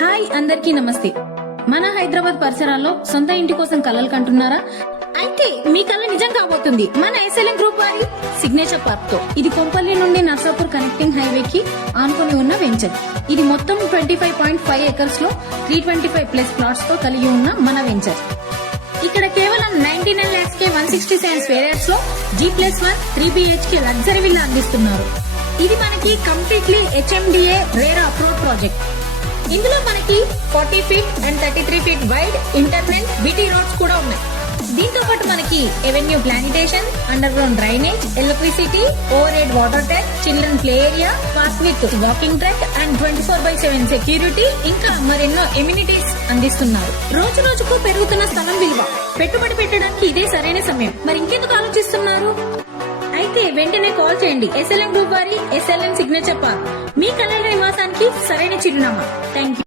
Hi అందరికీ నమస్తే. మన హైదరాబాద్ పరిసరాల్లో సొంత ఇంటి కోసం కలలు కంటున్నారా? అయితే మీ కళ నిజం కాబోతుంది మన SLM గ్రూప్ వారి సిగ్నేచర్ పార్క్ తో. ఇది కొంపల్లి నుండి నర్సాపూర్ కనెక్టింగ్ హైవే కి ఆనుకుని ఉన్న వెంచర్. ఇది మొత్తం 25.5 ఎకర్స్ లో 325+ ప్లాట్స్ తో కలిగి ఉన్న మన వెంచర్. ఇక్కడ కేవలం 99 lakhs కే 167 స్క్వేర్ యార్డ్స్ లో G+1 3 BHK లగ్జరీ విల్లా అందిస్తున్నారు. ఇది మనకి completely HMDA RERA approved project. ఇందులో మనకి 40 feet and 33 feet wide internet BT roads కూడా ఉన్నాయి. దీంతో పాటు మనకి avenue plantation, under ground drainage, electricity, over head water tank, children play area, park with walking track and 24/7 security, ఇంకా మరెన్నో amenities అందిస్తున్నారు. రోజు రోజుకు పెరుగుతున్న స్థలం విలువ, పెట్టుబడి పెట్టడానికి ఇదే సరైన సమయం. మరి ఇంకెందుకు ఆలోచిస్తున్నారు? అయితే వెంటనే కాల్ చేయండి. SLM గ్రూప్ వారి SLM సిగ్నేచర్ పార్క్ మీ కళల నివాసానికి సరైన చిరునామా. Thank you.